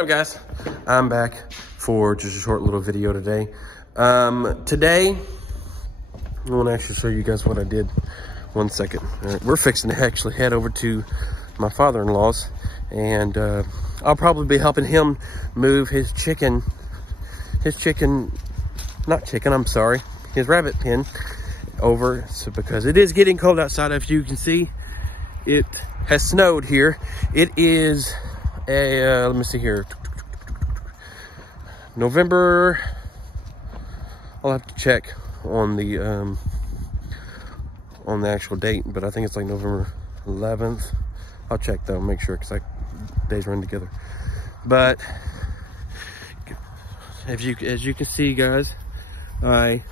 What's up, guys? I'm back for just a short little video today. Today, I want to actually show you guys what I did. 1 second. All right, we're fixing to actually head over to my father-in-law's, and I'll probably be helping him move his rabbit pen over, so because it is getting cold outside. As you can see, it has snowed here. It is a let me see here, November. I'll have to check on the actual date, but I think it's like November 11th. I'll check though, make sure, because like days run together. But as you can see, guys, I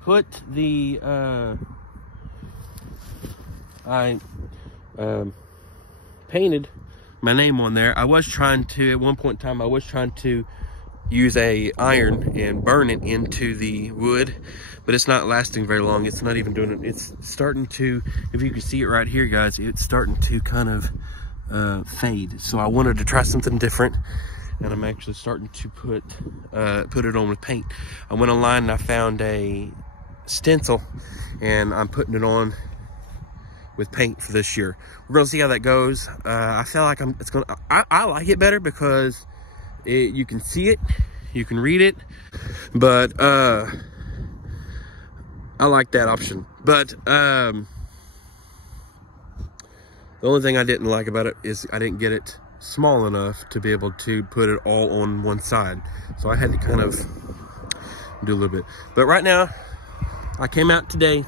put the painted my name on there. I was trying to, at one point in time, I was trying to use a iron and burn it into the wood, but it's not lasting very long. It's not even doing it. It's starting to, if you can see it right here, guys, it's starting to kind of fade. So I wanted to try something different, and I'm actually starting to put it on with paint. I went online and I found a stencil, and I'm putting it on with paint for this year. We're gonna see how that goes. I feel like I like it better because you can see it, you can read it, but I like that option. But the only thing I didn't like about it is I didn't get it small enough to be able to put it all on one side, so I had to kind of do a little bit. But right now, I came out today.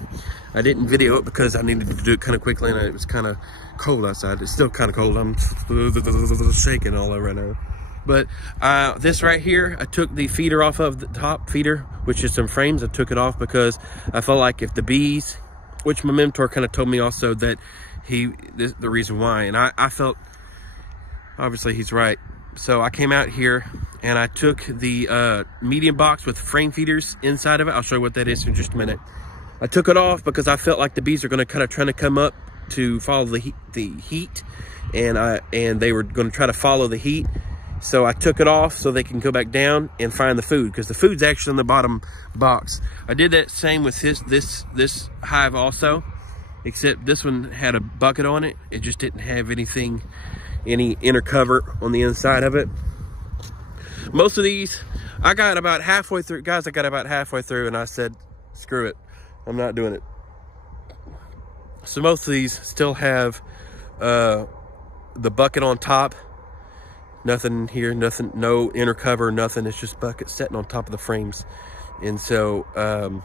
I didn't video it because I needed to do it kind of quickly, and it was kind of cold outside. It's still kind of cold. I'm shaking all over right now. But this right here, I took the feeder off of the top feeder, which is some frames. I took it off because I felt like if the bees, which my mentor kind of told me also that the reason why, and I felt, obviously he's right. So I came out here and I took the medium box with frame feeders inside of it. I'll show you what that is in just a minute. I took it off because I felt like the bees are going to kind of trying to come up to follow the heat, and they were going to try to follow the heat. So I took it off so they can go back down and find the food, because the food's actually in the bottom box. I did that same with this hive also, except this one had a bucket on it. It just didn't have any inner cover on the inside of it. Most of these, I got about halfway through, guys, and I said, screw it, I'm not doing it. So most of these still have the bucket on top. Nothing here, nothing, no inner cover, nothing. It's just bucket sitting on top of the frames. And so I'm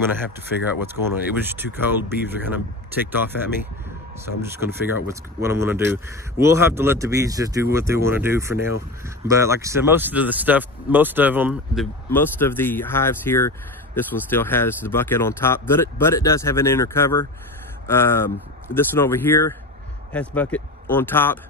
gonna have to figure out what's going on. It was just too cold. Bees are kind of ticked off at me, so I'm just gonna figure out what I'm gonna do. We'll have to let the bees just do what they want to do for now. But like I said, most of the hives here, this one still has the bucket on top, but it does have an inner cover. This one over here has bucket on top,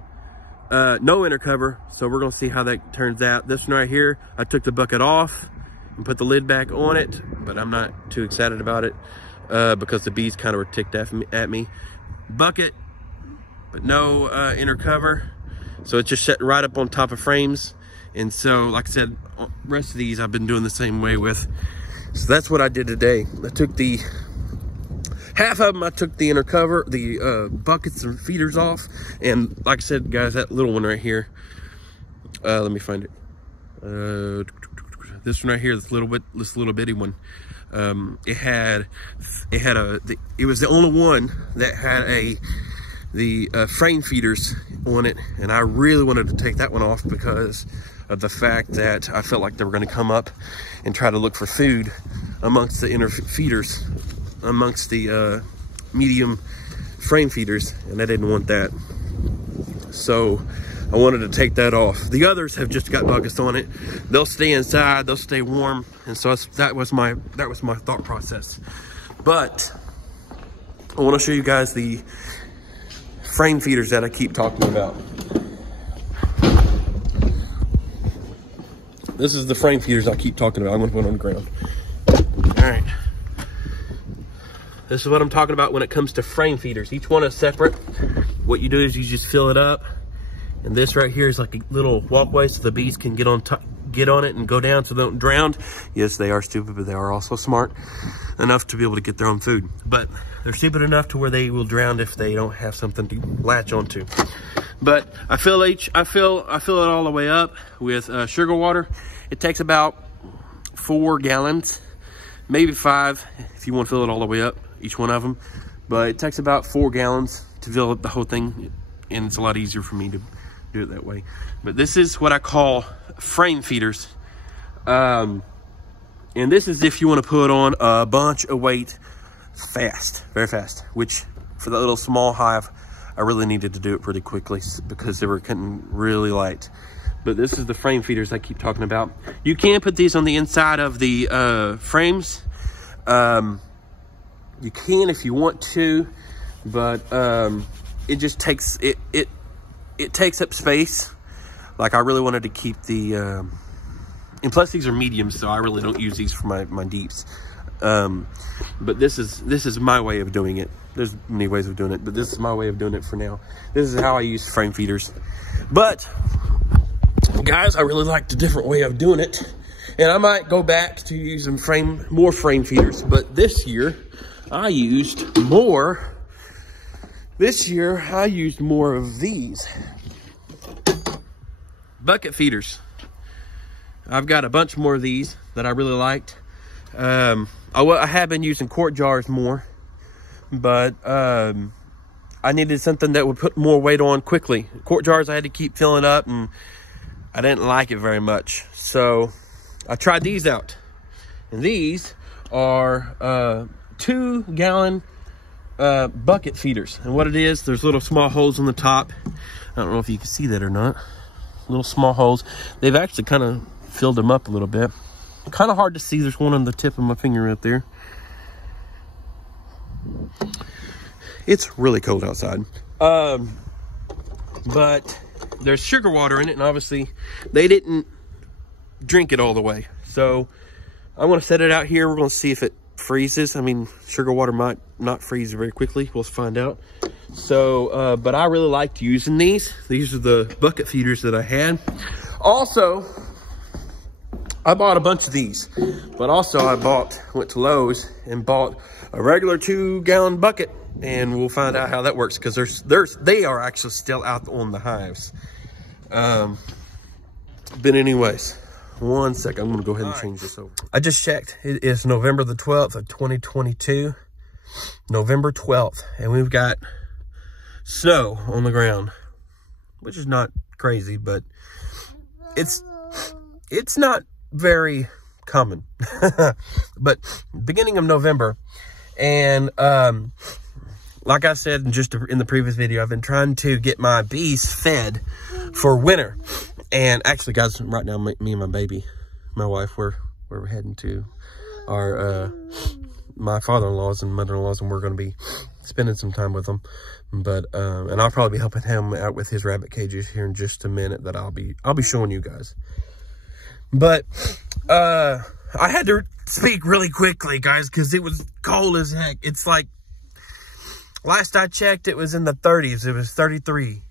no inner cover. So we're gonna see how that turns out. This one right here, I took the bucket off and put the lid back on it, but I'm not too excited about it because the bees kind of were ticked at me. Bucket, but no inner cover, so it's just sitting right up on top of frames. And so, like I said, rest of these I've been doing the same way with. So that's what I did today. I took the half of them, I took the inner cover, the buckets and feeders off, and like I said, guys, that little one right here, let me find it. This one right here, this little bitty one, it was the only one that had the frame feeders on it, and I really wanted to take that one off because of the fact that I felt like they were going to come up and try to look for food amongst the inner feeders, amongst the medium frame feeders, and I didn't want that. So I wanted to take that off. The others have just got buckets on it. They'll stay inside, they'll stay warm, and so that was my thought process. But I want to show you guys the frame feeders that I keep talking about. This is the frame feeders I keep talking about. I'm gonna put it on the ground. All right. This is what I'm talking about when it comes to frame feeders. Each one is separate. what you do is you just fill it up. And this right here is like a little walkway so the bees can get on it and go down so they don't drown. Yes, they are stupid, but they are also smart enough to be able to get their own food. But they're stupid enough to where they will drown if they don't have something to latch onto. But I fill it all the way up with sugar water. It takes about 4 gallons, maybe 5 if you want to fill it all the way up, each one of them. But it takes about 4 gallons to fill up the whole thing, and it's a lot easier for me to do it that way. But this is what I call frame feeders. And this is if you want to put on a bunch of weight fast, very fast, which for the little small hive, I really needed to do it pretty quickly because they were getting really light. But this is the frame feeders I keep talking about. You can put these on the inside of the frames. You can if you want to, but it just takes it takes up space. Like I really wanted to keep the and plus these are mediums, so I really don't use these for my deeps. But this is my way of doing it. There's many ways of doing it, but this is my way of doing it for now. This is how I use frame feeders. But guys, I really like the different way of doing it, and I might go back to using more frame feeders. But this year I used more. This year I used more of these bucket feeders. I've got a bunch more of these that I really liked. I have been using quart jars more, but I needed something that would put more weight on quickly. Quart jars I had to keep filling up, and I didn't like it very much. So I tried these out, and these are 2 gallon bucket feeders. And what it is, there's little small holes on the top. I don't know if you can see that or not. Little small holes. They've actually kind of filled them up a little bit. Kind of hard to see. There's one on the tip of my finger right there. It's really cold outside. But there's sugar water in it, and obviously they didn't drink it all the way. So I'm going to set it out here. We're going to see if it freezes. I mean, sugar water might not freeze very quickly. We'll find out. So, but I really liked using these. These are the bucket feeders that I had. Also, I bought a bunch of these, but also I went to Lowe's and bought a regular 2 gallon bucket, and we'll find out how that works because they are actually still out on the hives. But anyways, one second, I'm gonna go ahead and change this over. I just checked. It is November the 12th of 2022. November 12th, and we've got snow on the ground, which is not crazy, but it's not very common. But beginning of November, and like I said just in the previous video, I've been trying to get my bees fed for winter. And actually, guys, right now me and my baby, my wife, we're heading to our my father-in-law's and mother-in-law's, and we're going to be spending some time with them. But and I'll probably be helping him out with his rabbit cages here in just a minute that I'll be showing you guys. But I had to speak really quickly, guys, because it was cold as heck. It's like, last I checked, it was in the 30s. It was 33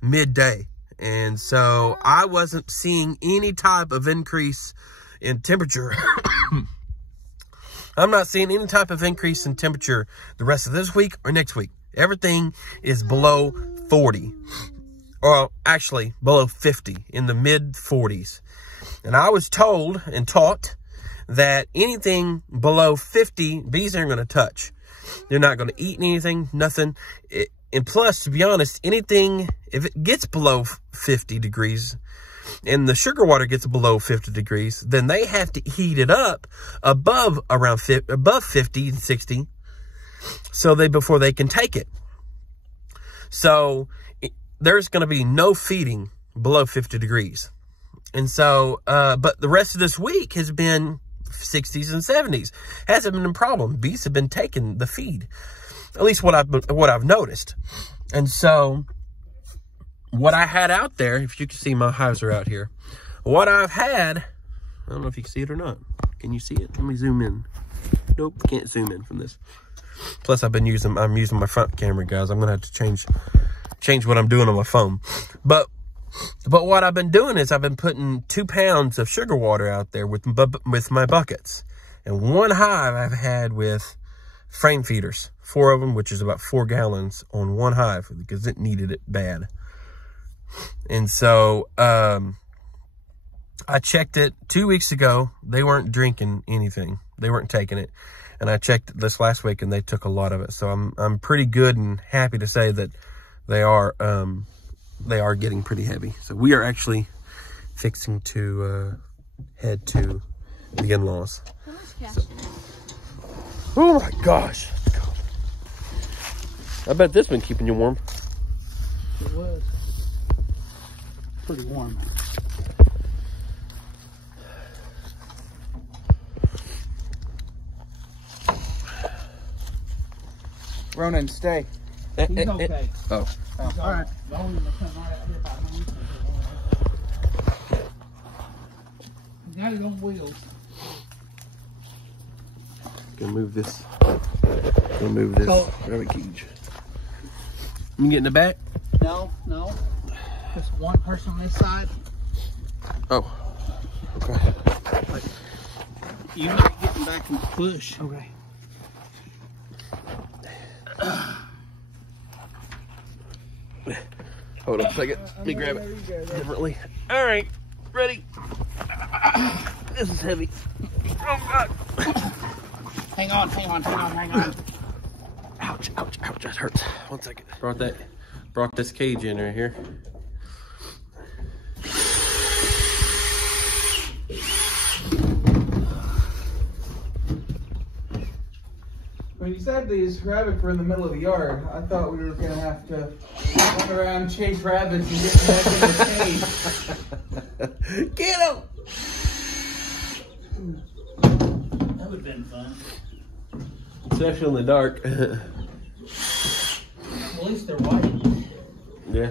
midday. And so I wasn't seeing any type of increase in temperature. I'm not seeing any type of increase in temperature the rest of this week or next week. Everything is below 40. Or actually below 50, in the mid 40s. And I was told and taught that anything below 50, bees aren't going to touch. They're not going to eat anything, nothing. And plus, to be honest, anything, if it gets below 50 degrees and the sugar water gets below 50 degrees, then they have to heat it up above 50 and 60 before they can take it. So there's going to be no feeding below 50 degrees. And so, but the rest of this week has been 60s and 70s. Hasn't been a problem. Bees have been taking the feed. At least what I've noticed. And so, what I had out there, if you can see, my hives are out here. What I've had, I don't know if you can see it or not. Can you see it? Let me zoom in. Nope, can't zoom in from this. Plus, I'm using my front camera, guys. I'm gonna have to change change what I'm doing on my phone. But what I've been doing is I've been putting 2 pounds of sugar water out there with my buckets. And one hive I've had with frame feeders, 4 of them, which is about 4 gallons on one hive because it needed it bad. And so I checked it 2 weeks ago. They weren't drinking anything. They weren't taking it. And I checked this last week and they took a lot of it. So I'm pretty good and happy to say that they are getting pretty heavy. So we are actually fixing to head to the in-laws. So, oh my gosh. I bet this been keeping you warm. It was pretty warm. Ronan, stay. He's okay. Oh. All right. He's got his own wheels. Gonna move this. Rabbit cage. You get in the back? No. Just one person on this side. Oh. Okay. You might get him back and push. Okay. Hold on a second. Let me grab it differently. All right, ready. This is heavy. Oh God. Hang on. Ouch, that hurts. 1 second. Brought this cage in right here. When you said these rabbits were in the middle of the yard, I thought we were going to have to run around, chase rabbits, and get back in the cage. Get them! That would have been fun. Especially in the dark. At least they're white. Yeah.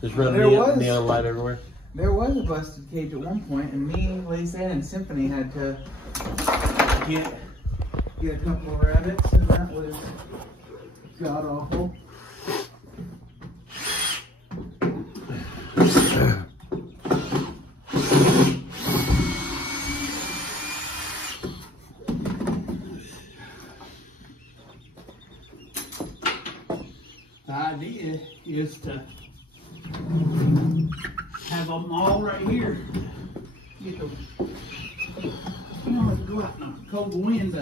Just running neon light everywhere. There was a busted cage at one point, and me, Lisa, and Symphony had to get a couple of rabbits, and that was god awful. The idea is to have them all right here. Get them, go out in the cold winds.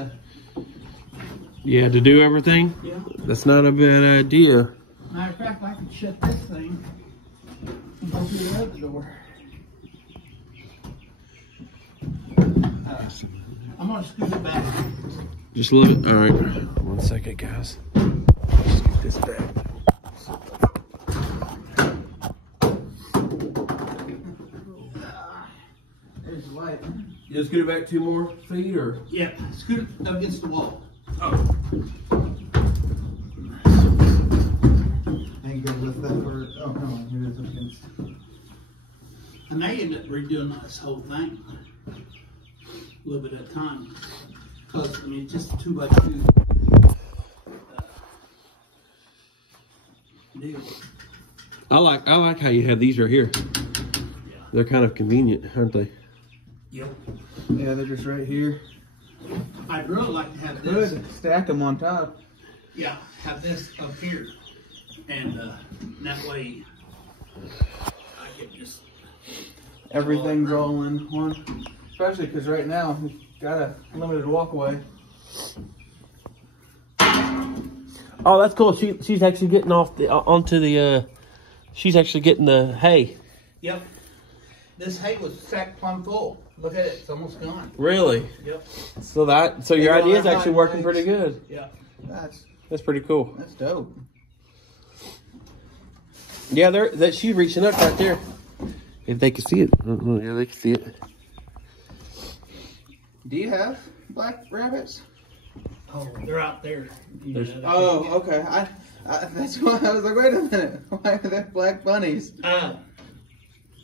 Yeah, to do everything? Yeah. That's not a bad idea. Matter of fact, I could shut this thing and go through the other door. I'm gonna scoot it back. Just a little bit. All right. 1 second, guys. Let's get this back. There's the light. You just scoot it back 2 more feet, or? Yeah, scoot it up against the wall. Oh. I ain't gonna lift that for it. Oh no, it is against. I may end up redoing this whole thing a little bit at a time. Because, I mean, it's just a 2x2 deal. I like how you have these right here. Yeah. They're kind of convenient, aren't they? Yep. Yeah, they're just right here. I'd really like to have this. Stack them on top. Yeah, have this up here. And that way I can just... Everything's all in one. Especially because right now we've got a limited walkway. Oh, that's cool. She's actually getting off onto the. She's actually getting the hay. Yep. This hay was sacked plumb full. Look at it; it's almost gone. Really? Yep. So your idea is actually working pretty good. Yeah. That's pretty cool. That's dope. Yeah, she's reaching up right there. If they can see it. Yeah, they can see it. Do you have black rabbits? Oh, they're out there. Oh, okay. That's why I was like, wait a minute. Why are there black bunnies? That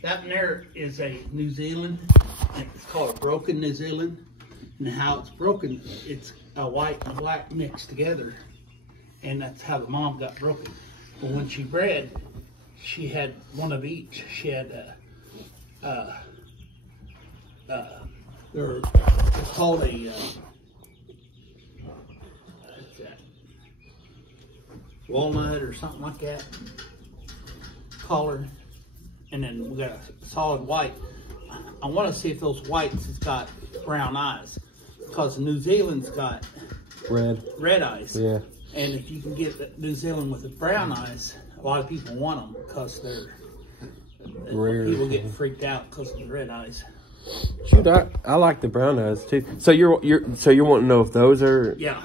one there is a New Zealand. It's called a broken New Zealand. And how it's broken, it's a white and a black mixed together. And that's how the mom got broken. But when she bred, she had one of each. She had they're called a what's that? Walnut or something like that color, and then we got a solid white. I want to see if those whites has got brown eyes, because New Zealand's got red eyes. Yeah. And if you can get the New Zealand with the brown eyes, a lot of people want them because they're rare. People get freaked out because of the red eyes. Shoot, I like the brown eyes too. So you're wanting to know if those are? Yeah.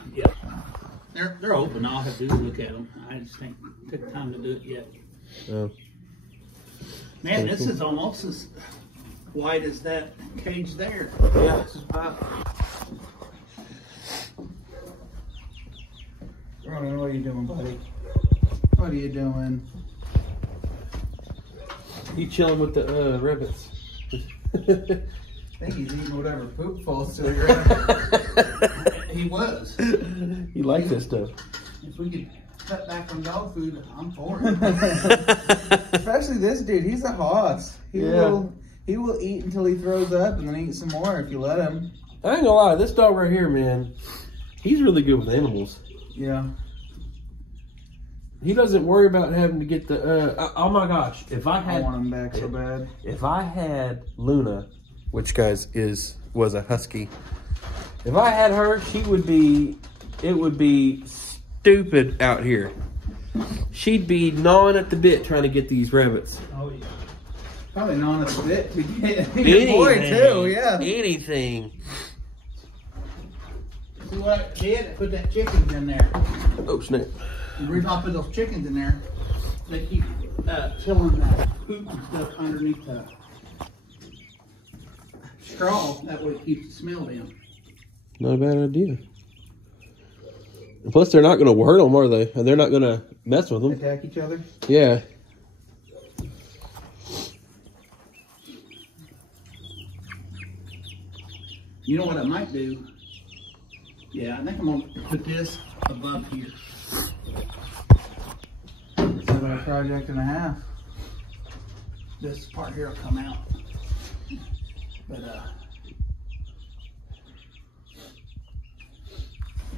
They're open. All I have to do is look at them. I just think took time to do it yet. Oh. Man, this is almost as white as that cage there. Yeah, this is pop. Ronnie, what are you doing, buddy? What are you doing? You chilling with the rabbits? I think he's eating whatever poop falls to the ground. He was. You like this stuff? If we could cut back on dog food, I'm for it. Especially this dude. He's a hoss. He will eat until he throws up and then eat some more if you let him. I ain't gonna lie, this dog right here, man, he's really good with animals. Yeah. He doesn't worry about having to get the, oh my gosh, if I had... I want him back so bad. If I had Luna, which, guys, was a husky, if I had her, it would be stupid out here. She'd be gnawing at the bit trying to get these rabbits. Oh, yeah. Probably gnawing at the bit to get your boy, too, yeah. Anything. See what I did? I put that chickens in there. Oh, snap. The reason I put those chickens in there, they keep filling that poop and stuff underneath the straw. That way it keeps the smell down. Not a bad idea. And plus, they're not going to hurt them, are they? And they're not going to mess with them. Attack each other? Yeah. You know what I might do? Yeah, I think I'm going to put this above here. It's about a project and a half. This part here will come out. But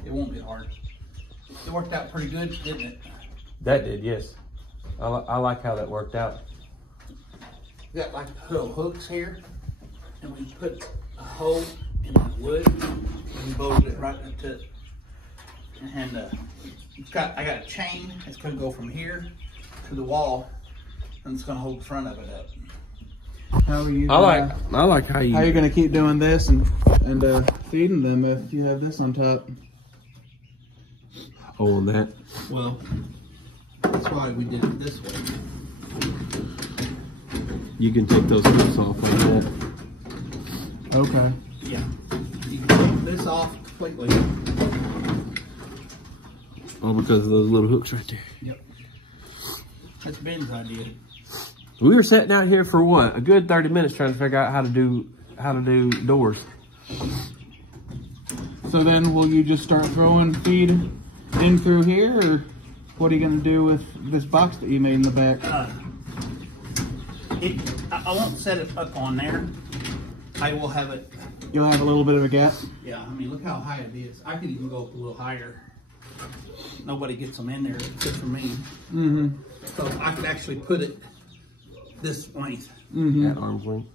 it won't be hard. It worked out pretty good, didn't it? That did, yes. I like how that worked out. We got like little hooks here, and we put a hole in the wood and bolted it right up to it. And I got a chain that's gonna go from here to the wall, and it's gonna hold the front of it up. How are you? I like how you. How are you gonna keep doing this and feeding them if you have this on top? Oh, on that. Well, that's why we did it this way. You can take those hooks off like that. Okay. Yeah. You can take this off completely. All because of those little hooks right there. Yep. That's Ben's idea. We were sitting out here for what? A good 30 minutes trying to figure out how to do doors. So then will you just start throwing feed in through here, or what are you going to do with this box that you made in the back? I won't set it up on there. I will have it. You'll have a little bit of a gap? Yeah, I mean, look how high it is. I could even go up a little higher. Nobody gets them in there except for me. Mm-hmm. So I could actually put it this length. Mm-hmm. At arm's length.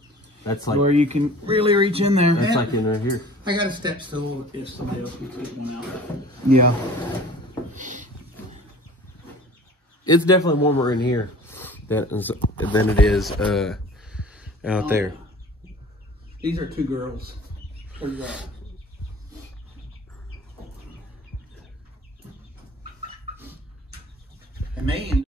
That's like where you can really reach in there. That's like in right here. I got a step stool if somebody else can take one out. Yeah. It's definitely warmer in here than it is out there. These are two girls. And they